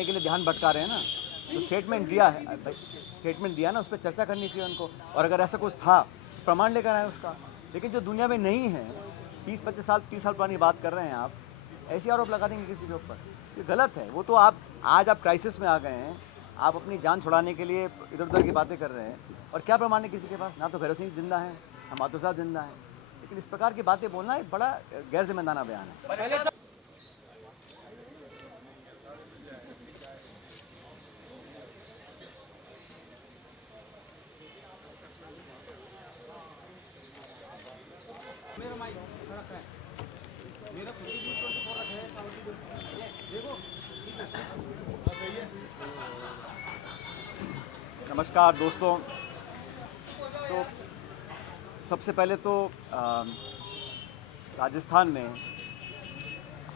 बढ़ाने के लिए ध्यान भटका रहे हैं ना। तो स्टेटमेंट दिया है भाई, स्टेटमेंट दिया ना, उस पर चर्चा करनी चाहिए उनको। और अगर ऐसा कुछ था प्रमाण लेकर आए उसका। लेकिन जो दुनिया में नहीं है, 20-25 साल 30 साल पुरानी बात कर रहे हैं आप, ऐसे आरोप लगा देंगे किसी के ऊपर, ये गलत है। वो तो आज आप क्राइसिस में आ गए हैं, आप अपनी जान छुड़ाने के लिए इधर उधर की बातें कर रहे हैं, और क्या प्रमाण है किसी के पास? ना तो भैरव सिंह जिंदा है, ना माधव साहब जिंदा है। लेकिन इस प्रकार की बातें बोलना एक बड़ा गैर जिम्मेदाराना बयान है। नमस्कार दोस्तों। तो सबसे पहले तो राजस्थान में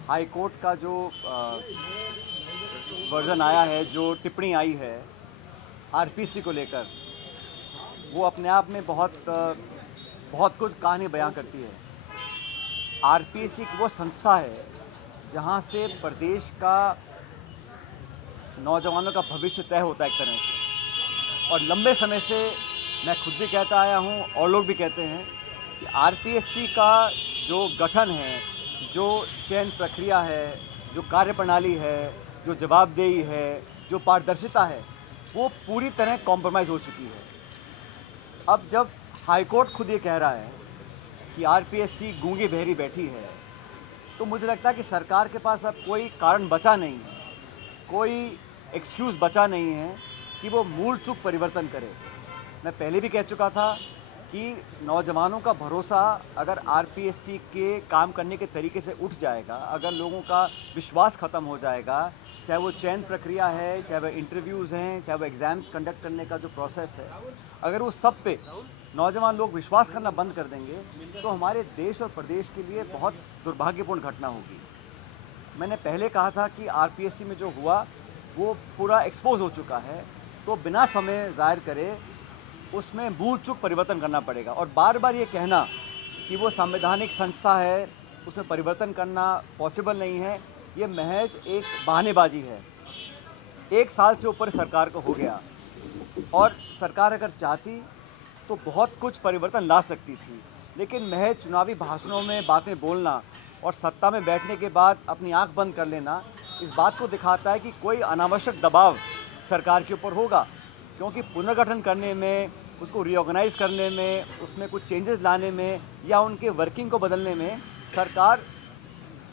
हाई कोर्ट का जो वर्जन आया है, जो टिप्पणी आई है आरपीसी को लेकर, वो अपने आप में बहुत कुछ कहानी बयां करती है। आरपीसी वो संस्था है जहां से प्रदेश का नौजवानों का भविष्य तय होता है एक तरह से। और लंबे समय से मैं खुद भी कहता आया हूं और लोग भी कहते हैं कि आरपीएससी का जो गठन है, जो चयन प्रक्रिया है, जो कार्यप्रणाली है, जो जवाबदेही है, जो पारदर्शिता है, वो पूरी तरह कॉम्प्रोमाइज़ हो चुकी है। अब जब हाईकोर्ट खुद ये कह रहा है कि आरपीएससी गूंगी बहरी बैठी है, तो मुझे लगता है कि सरकार के पास अब कोई कारण बचा नहीं है, कोई एक्सक्यूज़ बचा नहीं है कि वो मूल चूक परिवर्तन करे। मैं पहले भी कह चुका था कि नौजवानों का भरोसा अगर आरपीएससी के काम करने के तरीके से उठ जाएगा, अगर लोगों का विश्वास ख़त्म हो जाएगा, चाहे वो चयन प्रक्रिया है, चाहे वो इंटरव्यूज़ हैं, चाहे वो एग्ज़ाम्स कंडक्ट करने का जो प्रोसेस है, अगर वो सब पे नौजवान लोग विश्वास करना बंद कर देंगे, तो हमारे देश और प्रदेश के लिए बहुत दुर्भाग्यपूर्ण घटना होगी। मैंने पहले कहा था कि आरपीएससी में जो हुआ वो पूरा एक्सपोज हो चुका है, तो बिना समय ज़ाहिर करे उसमें मूल चूक परिवर्तन करना पड़ेगा। और बार बार ये कहना कि वो संवैधानिक संस्था है, उसमें परिवर्तन करना पॉसिबल नहीं है, ये महज एक बहानेबाजी है। 1 साल से ऊपर सरकार को हो गया, और सरकार अगर चाहती तो बहुत कुछ परिवर्तन ला सकती थी। लेकिन महज चुनावी भाषणों में बातें बोलना और सत्ता में बैठने के बाद अपनी आंख बंद कर लेना, इस बात को दिखाता है कि कोई अनावश्यक दबाव सरकार के ऊपर होगा। क्योंकि पुनर्गठन करने में, उसको रीऑर्गेनाइज करने में, उसमें कुछ चेंजेस लाने में या उनके वर्किंग को बदलने में सरकार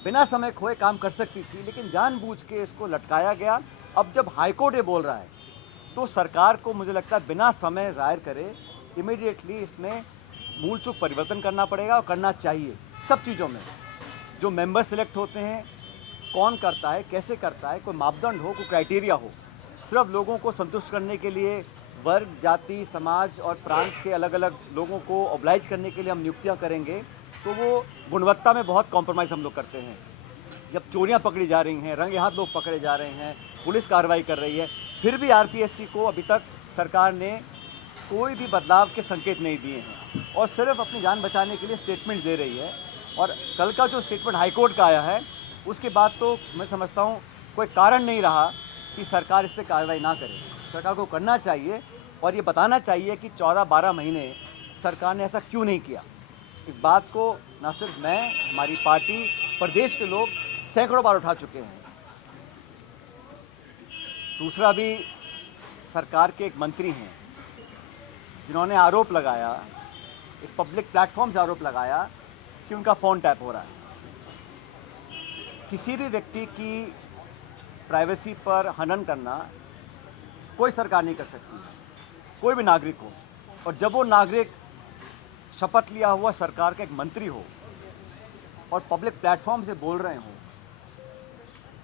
बिना समय खोए काम कर सकती थी, लेकिन जानबूझ के इसको लटकाया गया। अब जब हाईकोर्ट ये बोल रहा है, तो सरकार को मुझे लगता है बिना समय ज़ाहिर करे इमीडिएटली इसमें मूल चूक परिवर्तन करना पड़ेगा, और करना चाहिए सब चीज़ों में। जो मेंबर सिलेक्ट होते हैं, कौन करता है, कैसे करता है, कोई मापदंड हो, कोई क्राइटेरिया हो। सिर्फ लोगों को संतुष्ट करने के लिए वर्ग, जाति, समाज और प्रांत के अलग अलग लोगों को ऑब्लाइज करने के लिए हम नियुक्तियां करेंगे, तो वो गुणवत्ता में बहुत कॉम्प्रोमाइज़ हम लोग करते हैं। जब चोरियां पकड़ी जा रही हैं, रंगे हाथ लोग पकड़े जा रहे हैं, पुलिस कार्रवाई कर रही है, फिर भी आरपीएससी को अभी तक सरकार ने कोई भी बदलाव के संकेत नहीं दिए हैं, और सिर्फ अपनी जान बचाने के लिए स्टेटमेंट्स दे रही है। और कल का जो स्टेटमेंट हाईकोर्ट का आया है, उसके बाद तो मैं समझता हूँ कोई कारण नहीं रहा कि सरकार इस पर कार्रवाई ना करे। सरकार को करना चाहिए, और ये बताना चाहिए कि 14-12 महीने सरकार ने ऐसा क्यों नहीं किया। इस बात को न सिर्फ मैं, हमारी पार्टी, प्रदेश के लोग सैकड़ों बार उठा चुके हैं। दूसरा भी, सरकार के एक मंत्री हैं जिन्होंने आरोप लगाया, एक पब्लिक प्लेटफॉर्म से आरोप लगाया कि उनका फ़ोन टैप हो रहा है। किसी भी व्यक्ति की प्राइवेसी पर हनन करना कोई सरकार नहीं कर सकती, कोई भी नागरिक हो। और जब वो नागरिक शपथ लिया हुआ सरकार का एक मंत्री हो और पब्लिक प्लेटफॉर्म से बोल रहे हो,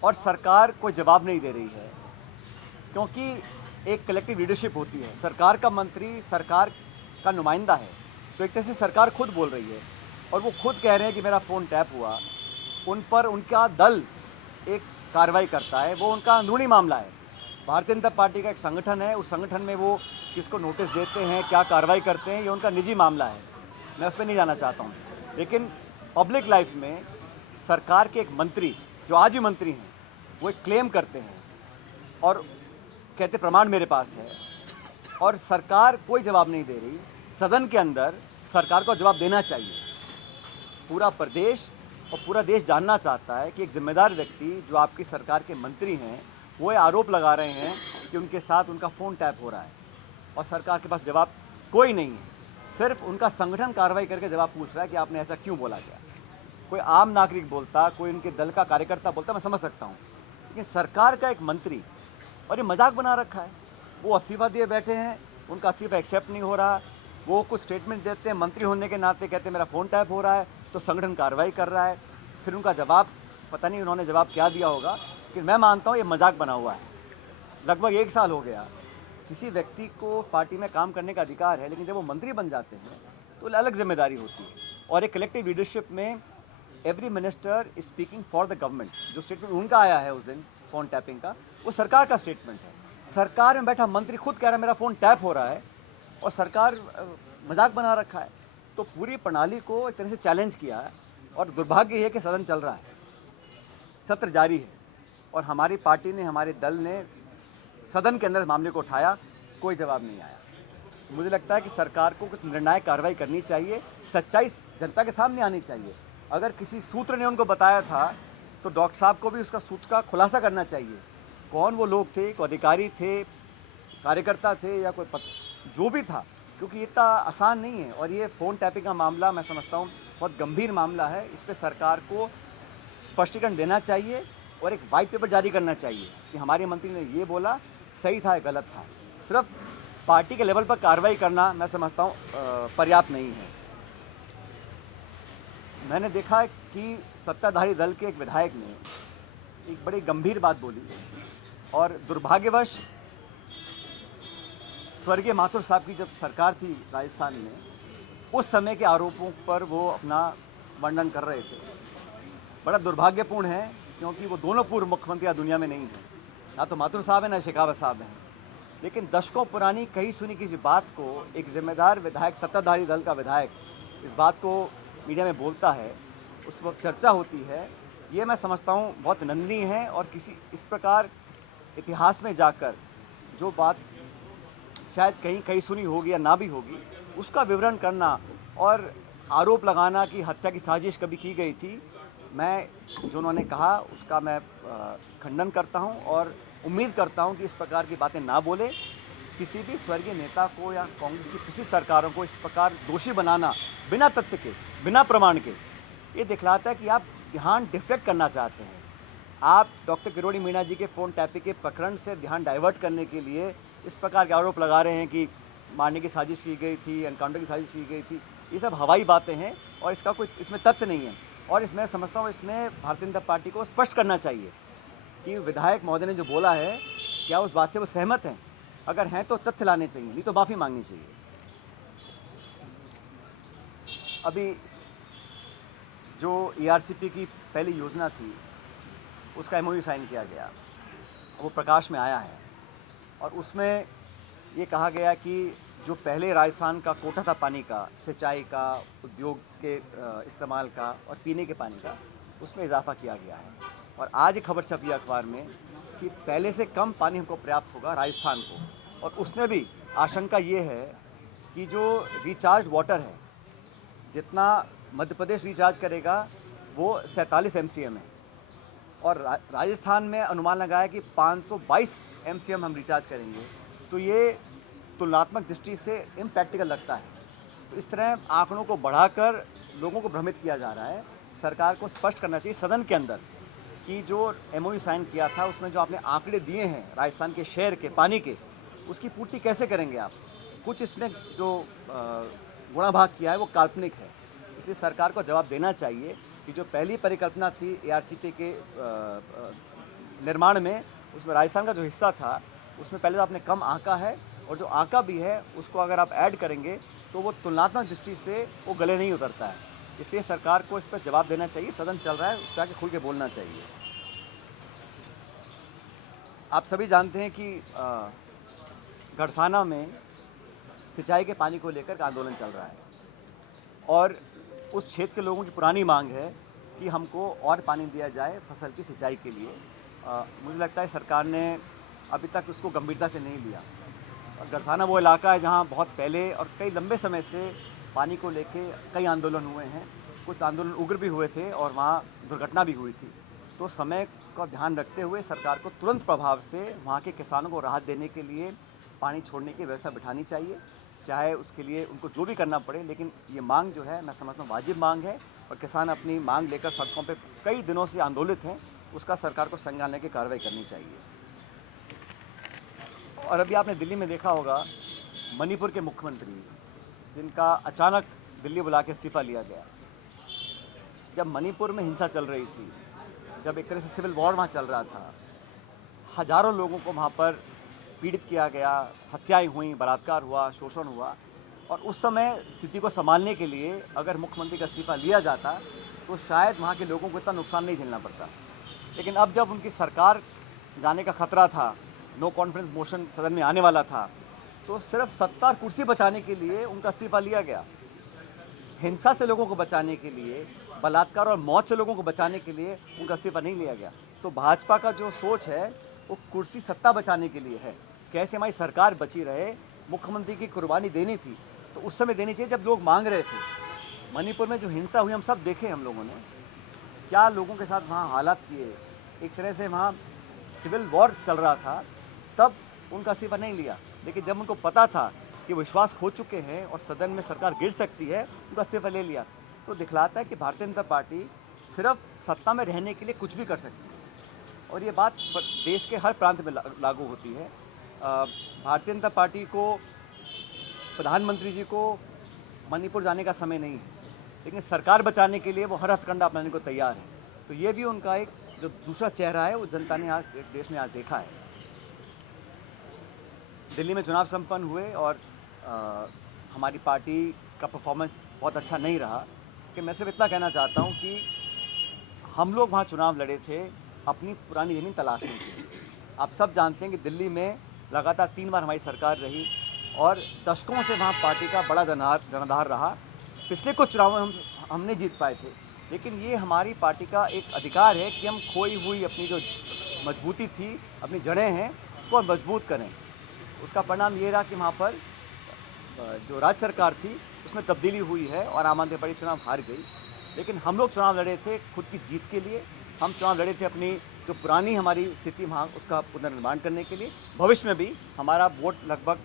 और सरकार कोई जवाब नहीं दे रही है, क्योंकि एक कलेक्टिव लीडरशिप होती है, सरकार का मंत्री सरकार का नुमाइंदा है, तो एक तरह से सरकार खुद बोल रही है, और वो खुद कह रहे हैं कि मेरा फ़ोन टैप हुआ। उन पर उनका दल एक कार्रवाई करता है, वो उनका अंदरूनी मामला है। भारतीय जनता पार्टी का एक संगठन है, उस संगठन में वो किसको नोटिस देते हैं, क्या कार्रवाई करते हैं, ये उनका निजी मामला है, मैं उस पर नहीं जाना चाहता हूँ। लेकिन पब्लिक लाइफ में सरकार के एक मंत्री, जो आज भी मंत्री हैं, वो एक क्लेम करते हैं और कहते प्रमाण मेरे पास है, और सरकार कोई जवाब नहीं दे रही। सदन के अंदर सरकार को जवाब देना चाहिए। पूरा प्रदेश और पूरा देश जानना चाहता है कि एक जिम्मेदार व्यक्ति जो आपकी सरकार के मंत्री हैं, वो ये आरोप लगा रहे हैं कि उनके साथ उनका फ़ोन टैप हो रहा है, और सरकार के पास जवाब कोई नहीं है। सिर्फ उनका संगठन कार्रवाई करके जवाब पूछ रहा है कि आपने ऐसा क्यों बोला गया। कोई आम नागरिक बोलता, कोई उनके दल का कार्यकर्ता बोलता, मैं समझ सकता हूँ, लेकिन सरकार का एक मंत्री, और ये मजाक बना रखा है। वो इस्तीफा दिए बैठे हैं, उनका इस्तीफा एक्सेप्ट नहीं हो रहा। वो कुछ स्टेटमेंट देते हैं, मंत्री होने के नाते कहते हैं मेरा फ़ोन टैप हो रहा है, तो संगठन कार्रवाई कर रहा है। फिर उनका जवाब, पता नहीं उन्होंने जवाब क्या दिया होगा, लेकिन मैं मानता हूँ ये मजाक बना हुआ है। लगभग 1 साल हो गया। किसी व्यक्ति को पार्टी में काम करने का अधिकार है, लेकिन जब वो मंत्री बन जाते हैं तो अलग जिम्मेदारी होती है। और एक कलेक्टिव लीडरशिप में every minister is speaking for the government. जो स्टेटमेंट उनका आया है उस दिन फ़ोन टैपिंग का, वो सरकार का स्टेटमेंट है। सरकार में बैठा मंत्री खुद कह रहा है मेरा फ़ोन टैप हो रहा है, और सरकार मजाक बना रखा है। तो पूरी प्रणाली को एक तरह से चैलेंज किया है, और दुर्भाग्य है कि सदन चल रहा है, सत्र जारी है, और हमारी पार्टी ने, हमारे दल ने सदन के अंदर इस मामले को उठाया, कोई जवाब नहीं आया। मुझे लगता है कि सरकार को कुछ निर्णायक कार्रवाई करनी चाहिए, सच्चाई जनता के सामने आनी चाहिए। अगर किसी सूत्र ने उनको बताया था तो डॉक्टर साहब को भी उसका सूत्र का खुलासा करना चाहिए। कौन वो लोग थे, कोई अधिकारी थे, कार्यकर्ता थे, या कोई जो भी था, क्योंकि इतना आसान नहीं है। और ये फ़ोन टैपिंग का मामला मैं समझता हूँ बहुत गंभीर मामला है। इस पर सरकार को स्पष्टीकरण देना चाहिए और एक वाइट पेपर जारी करना चाहिए कि हमारे मंत्री ने ये बोला, सही था या गलत था। सिर्फ पार्टी के लेवल पर कार्रवाई करना मैं समझता हूँ पर्याप्त नहीं है। मैंने देखा कि सत्ताधारी दल के एक विधायक ने एक बड़ी गंभीर बात बोली, और दुर्भाग्यवश स्वर्गीय माथुर साहब की जब सरकार थी राजस्थान में, उस समय के आरोपों पर वो अपना वर्णन कर रहे थे। बड़ा दुर्भाग्यपूर्ण है, क्योंकि वो दोनों पूर्व मुख्यमंत्री दुनिया में नहीं हैं, ना तो माथुर साहब हैं ना शेखावत साहब हैं। लेकिन दशकों पुरानी कही सुनी किसी बात को एक जिम्मेदार विधायक, सत्ताधारी दल का विधायक इस बात को मीडिया में बोलता है, उस वक्त चर्चा होती है, ये मैं समझता हूँ बहुत निंदनीय है। और किसी इस प्रकार इतिहास में जाकर जो बात शायद कहीं सुनी होगी या ना भी होगी, उसका विवरण करना और आरोप लगाना कि हत्या की साजिश कभी की गई थी, मैं जो उन्होंने कहा उसका मैं खंडन करता हूं, और उम्मीद करता हूं कि इस प्रकार की बातें ना बोले। किसी भी स्वर्गीय नेता को या कांग्रेस की पिछली सरकारों को इस प्रकार दोषी बनाना बिना तथ्य के, बिना प्रमाण के, ये दिखलाता है कि आप ध्यान डिफ्लेक्ट करना चाहते हैं। आप डॉक्टर किरोड़ी मीणा जी के फ़ोन टैपिंग के प्रकरण से ध्यान डाइवर्ट करने के लिए इस प्रकार के आरोप लगा रहे हैं कि मारने की साजिश की गई थी, एनकाउंटर की साजिश की गई थी। ये सब हवाई बातें हैं, और इसका कोई इसमें तथ्य नहीं है। और इसमें समझता हूँ इसमें भारतीय जनता पार्टी को स्पष्ट करना चाहिए कि विधायक महोदय ने जो बोला है, क्या उस बात से वो सहमत हैं। अगर हैं तो तथ्य लाने चाहिए, नहीं तो माफ़ी मांगनी चाहिए। अभी जो ERCP की पहली योजना थी, उसका MOU साइन किया गया, वो प्रकाश में आया है, और उसमें ये कहा गया कि जो पहले राजस्थान का कोटा था पानी का, सिंचाई का, उद्योग के इस्तेमाल का और पीने के पानी का, उसमें इजाफा किया गया है। और आज एक खबर छपी अखबार में कि पहले से कम पानी हमको प्राप्त होगा राजस्थान को, और उसमें भी आशंका ये है कि जो रिचार्ज वाटर है, जितना मध्य प्रदेश रिचार्ज करेगा वो 47 MCM है, और राजस्थान में अनुमान लगाया कि 522 MCM हम रिचार्ज करेंगे। तो ये तुलनात्मक दृष्टि से इम्प्रैक्टिकल लगता है। तो इस तरह आंकड़ों को बढ़ाकर लोगों को भ्रमित किया जा रहा है। सरकार को स्पष्ट करना चाहिए सदन के अंदर कि जो MOU साइन किया था, उसमें जो आपने आंकड़े दिए हैं राजस्थान के शहर के पानी के, उसकी पूर्ति कैसे करेंगे आप। कुछ इसमें जो गुणा भाग किया है वो काल्पनिक है, इसलिए सरकार को जवाब देना चाहिए कि जो पहली परिकल्पना थी ERCP के निर्माण में, उसमें राजस्थान का जो हिस्सा था उसमें पहले तो आपने कम आंका है, और जो आंका भी है उसको अगर आप ऐड करेंगे तो वो तुलनात्मक दृष्टि से वो गले नहीं उतरता है। इसलिए सरकार को इस पर जवाब देना चाहिए। सदन चल रहा है, उस पर आके खुल के बोलना चाहिए। आप सभी जानते हैं कि गढ़साना में सिंचाई के पानी को लेकर आंदोलन चल रहा है, और उस क्षेत्र के लोगों की पुरानी मांग है कि हमको और पानी दिया जाए फसल की सिंचाई के लिए। मुझे लगता है सरकार ने अभी तक उसको गंभीरता से नहीं लिया। और गरसाना वो इलाका है जहाँ बहुत पहले और कई लंबे समय से पानी को लेके कई आंदोलन हुए हैं, कुछ आंदोलन उग्र भी हुए थे और वहाँ दुर्घटना भी हुई थी। तो समय का ध्यान रखते हुए सरकार को तुरंत प्रभाव से वहाँ के किसानों को राहत देने के लिए पानी छोड़ने की व्यवस्था बिठानी चाहिए, चाहे उसके लिए उनको जो भी करना पड़े। लेकिन ये मांग जो है मैं समझता हूँ वाजिब मांग है और किसान अपनी मांग लेकर सड़कों पे कई दिनों से आंदोलित हैं, उसका सरकार को संज्ञान लेकर कार्रवाई करनी चाहिए। और अभी आपने दिल्ली में देखा होगा मणिपुर के मुख्यमंत्री जिनका अचानक दिल्ली बुला के इस्तीफा लिया गया। जब मणिपुर में हिंसा चल रही थी, जब एक तरह से सिविल वॉर वहाँ चल रहा था, हजारों लोगों को वहाँ पर पीड़ित किया गया, हत्याएं हुई, बलात्कार हुआ, शोषण हुआ, और उस समय स्थिति को संभालने के लिए अगर मुख्यमंत्री का इस्तीफा लिया जाता तो शायद वहाँ के लोगों को इतना नुकसान नहीं झेलना पड़ता। लेकिन अब जब उनकी सरकार जाने का खतरा था, नो कॉन्फिडेंस मोशन सदन में आने वाला था, तो सिर्फ सत्ता और कुर्सी बचाने के लिए उनका इस्तीफा लिया गया। हिंसा से लोगों को बचाने के लिए, बलात्कार और मौत से लोगों को बचाने के लिए उनका इस्तीफा नहीं लिया गया। तो भाजपा का जो सोच है वो कुर्सी सत्ता बचाने के लिए है, कैसे हमारी सरकार बची रहे। मुख्यमंत्री की कुर्बानी देनी थी तो उस समय देनी चाहिए जब लोग मांग रहे थे। मणिपुर में जो हिंसा हुई हम सब देखे, हम लोगों ने क्या लोगों के साथ वहाँ हालात किए, एक तरह से वहाँ सिविल वॉर चल रहा था, तब उनका इस्तीफा नहीं लिया। लेकिन जब उनको पता था कि विश्वास खो चुके हैं और सदन में सरकार गिर सकती है, उनका इस्तीफा ले लिया। तो दिखलाता है कि भारतीय जनता पार्टी सिर्फ सत्ता में रहने के लिए कुछ भी कर सकती है, और ये बात देश के हर प्रांत में लागू होती है। भारतीय जनता पार्टी को, प्रधानमंत्री जी को मणिपुर जाने का समय नहीं है, लेकिन सरकार बचाने के लिए वो हर हथकंडा अपनाने को तैयार है। तो ये भी उनका एक जो दूसरा चेहरा है वो जनता ने आज देश में आज देखा है। दिल्ली में चुनाव संपन्न हुए और हमारी पार्टी का परफॉर्मेंस बहुत अच्छा नहीं रहा, कि मैं सिर्फ इतना कहना चाहता हूँ कि हम लोग वहाँ चुनाव लड़े थे अपनी पुरानी ज़मीन तलाशने के लिए। आप सब जानते हैं कि दिल्ली में लगातार 3 बार हमारी सरकार रही और दशकों से वहाँ पार्टी का बड़ा जनाधार रहा। पिछले कुछ चुनावों में हमने जीत पाए थे, लेकिन ये हमारी पार्टी का एक अधिकार है कि हम खोई हुई अपनी जो मजबूती थी, अपनी जड़ें हैं, उसको मजबूत करें। उसका परिणाम ये रहा कि वहाँ पर जो राज्य सरकार थी उसमें तब्दीली हुई है और आम आदमी पार्टी चुनाव हार गई। लेकिन हम लोग चुनाव लड़े थे खुद की जीत के लिए, हम चुनाव लड़े थे अपनी जो पुरानी हमारी स्थिति वहाँ उसका पुनर्निर्माण करने के लिए। भविष्य में भी हमारा वोट लगभग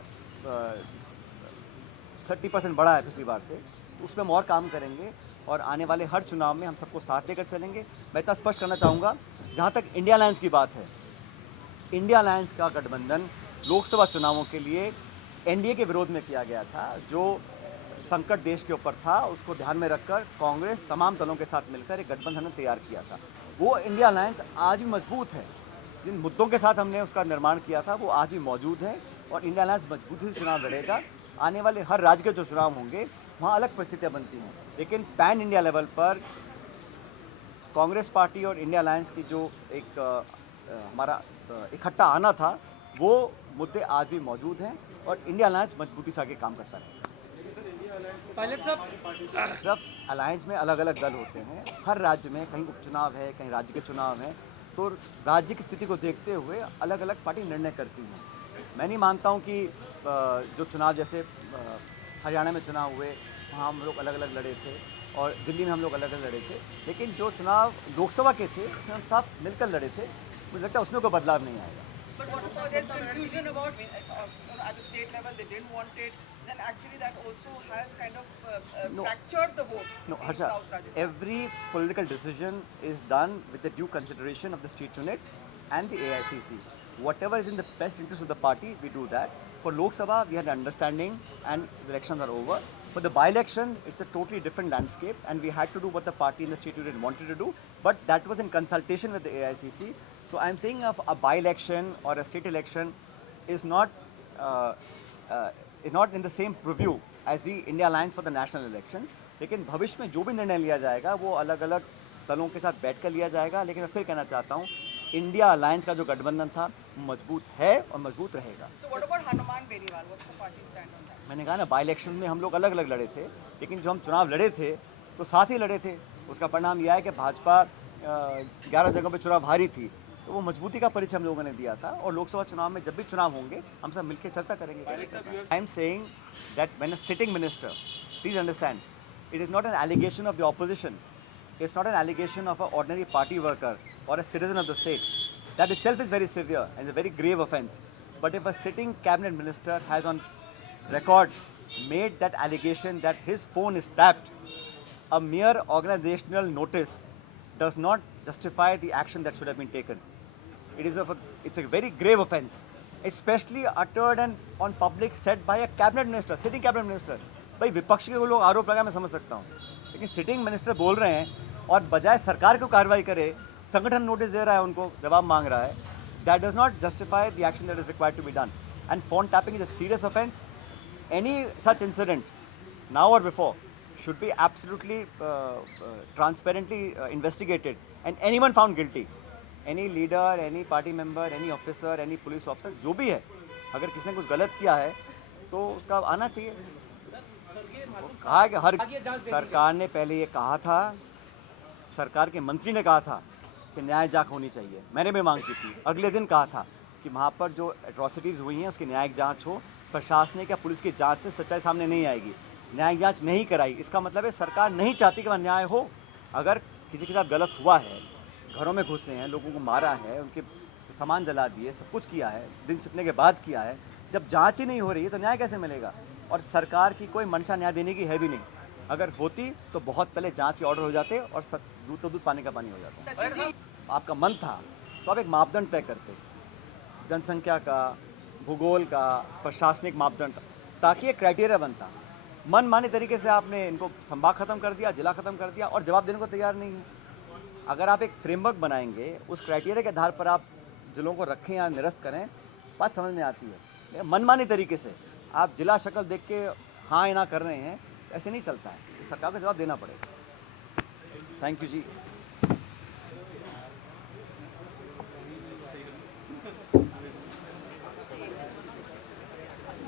30% बढ़ा है पिछली बार से, तो उसमें हम और काम करेंगे और आने वाले हर चुनाव में हम सबको साथ लेकर चलेंगे। मैं इतना स्पष्ट करना चाहूँगा, जहाँ तक इंडिया अलायंस की बात है, इंडिया अलायंस का गठबंधन लोकसभा चुनावों के लिए एनडीए के विरोध में किया गया था। जो संकट देश के ऊपर था उसको ध्यान में रखकर कांग्रेस तमाम दलों के साथ मिलकर एक गठबंधन तैयार किया था। वो इंडिया अलायंस आज भी मजबूत है। जिन मुद्दों के साथ हमने उसका निर्माण किया था वो आज भी मौजूद है और इंडिया अलायंस मजबूती से चुनाव लड़ेगा। आने वाले हर राज्य के जो चुनाव होंगे वहाँ अलग परिस्थितियाँ बनती हैं, लेकिन पैन इंडिया लेवल पर कांग्रेस पार्टी और इंडिया अलायंस की जो एक हमारा इकट्ठा आना था, वो मुद्दे आज भी मौजूद हैं और इंडिया अलायंस मजबूती से आगे काम करता रहेगा। जब अलायंस में अलग अलग दल होते हैं, हर राज्य में कहीं उपचुनाव है, कहीं राज्य के चुनाव हैं, तो राज्य की स्थिति को देखते हुए अलग अलग पार्टी निर्णय करती हैं। मैं नहीं मानता हूं कि जो चुनाव जैसे हरियाणा में चुनाव हुए वहाँ हम लोग अलग अलग लड़े थे और दिल्ली में हम लोग अलग अलग लड़े थे, लेकिन जो चुनाव लोकसभा के थे उसमें हम सब मिलकर लड़े थे। मुझे लगता है उसमें कोई बदलाव नहीं आएगा। But what about there's confusion about at the state level they didn't want it, then actually that also has kind of fractured the vote No, in Harsha, South Rajasthan. every political decision is done with the due consideration of the state unit and the AICC. Whatever is in the best interest of the party, we do that. For Lok Sabha, we had an understanding and the elections are over. For the by-election, it's a totally different landscape and we had to do what the party in the state unit wanted to do, but that was in consultation with the AICC. So I'm saying a by-election or a state election is not in the same purview as the India Alliance for the national elections. लेकिन भविष्य में जो भी निर्णय लिया जाएगा वो अलग अलग दलों के साथ बैठकर लिया जाएगा। लेकिन मैं फिर कहना चाहता हूँ, इंडिया अलायंस का जो गठबंधन था मजबूत है और मजबूत रहेगा। So what about Hanuman Beniwal? What's the party stand on that? मैंने कहा ना, बाई इलेक्शन में हम लोग अलग अलग लड़े थे, लेकिन जो हम चुनाव लड़े थे तो साथ ही लड़े थे। उसका परिणाम यह है कि भाजपा 11 जगहों पर चुनाव हारी थी, तो वो मजबूती का परिचय हम लोगों ने दिया था और लोकसभा चुनाव में जब भी चुनाव होंगे हम सब मिलकर चर्चा करेंगे कैसे करना है। I am saying that when a sitting minister, please understand, it is not an allegation of the opposition, it's not an allegation of an ordinary party worker or a citizen of the state. That itself is very severe and a very grave offense. But if a sitting cabinet minister has on record made that allegation that his phone is tapped, a mere organizational notice does not justify the action that should have been taken. It's a very grave offense, especially uttered and on public said by a cabinet minister, sitting cabinet minister. भाई विपक्ष के लोग आरोप लगा, मैं समझ सकता हूँ, लेकिन सिटिंग मिनिस्टर बोल रहे हैं और बजाय सरकार को कार्रवाई करे संगठन नोटिस दे रहा है, उनको जवाब मांग रहा है. That does not justify the action that is required to be done. And phone tapping is a serious offence. Any such incident now और before should be absolutely transparently investigated and anyone found guilty, any leader, any party member, any officer, any police officer, जो भी है, अगर किसी ने कुछ गलत किया है तो उसका आना चाहिए. कहा कि हर सरकार ने पहले ये कहा था, सरकार के मंत्री ने कहा था कि न्याय जांच होनी चाहिए, मैंने भी मांग की थी. अगले दिन कहा था कि वहाँ पर जो एट्रॉसिटीज़ हुई हैं उसकी न्यायिक जांच हो. प्रशासनिक या पुलिस की जांच से सच्चाई सामने नहीं आएगी. न्यायिक जांच नहीं कराई, इसका मतलब है सरकार नहीं चाहती कि वहाँ न्याय हो. अगर किसी के साथ गलत हुआ है, घरों में घुसे हैं, लोगों को मारा है, उनके सामान जला दिए, सब कुछ किया है, दिन छिपने के बाद किया है, जब जांच ही नहीं हो रही है तो न्याय कैसे मिलेगा? और सरकार की कोई मंशा न्याय देने की है भी नहीं. अगर होती तो बहुत पहले जांच के ऑर्डर हो जाते और दूध तो दूध पानी का पानी हो जाता. सचिन जी, आपका मन था तो आप एक मापदंड तय करते, जनसंख्या का, भूगोल का, प्रशासनिक मापदंड, ताकि एक क्राइटेरिया बनता. मनमाने तरीके से आपने इनको संभाग खत्म कर दिया, जिला खत्म कर दिया और जवाब देने को तैयार नहीं है. अगर आप एक फ्रेमवर्क बनाएंगे, उस क्राइटेरिया के आधार पर आप जिलों को रखें या निरस्त करें, बात समझ में आती है. मनमाने तरीके से आप जिला शक्ल देख के हाँ या ना कर रहे हैं, ऐसे नहीं चलता है. तो सरकार को जवाब देना पड़ेगा. Thank you ji.